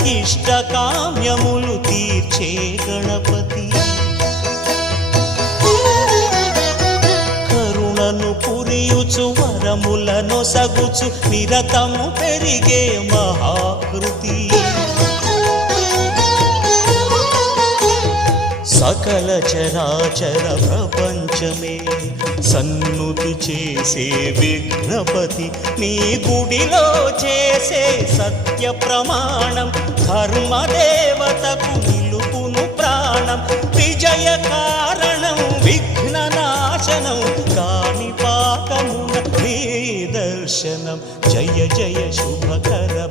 ఇష్టకామ్యములు తీర్చే గణపతి. కరుణను పురియుచు వరములను సగుచు నిరతము పెరిగే మహాకృతి. సకల చరాచర ప్రపంచమే సన్నుతి చేసే విఘ్నపతి. నీ గుడిలో చేసే సత్య ప్రమాణం ధర్మదేవతకు నిలుపును ప్రాణం. విజయ కారణం విఘ్ననాశనం కాణిపాకమున నీ దర్శనం. జయ జయ శుభకర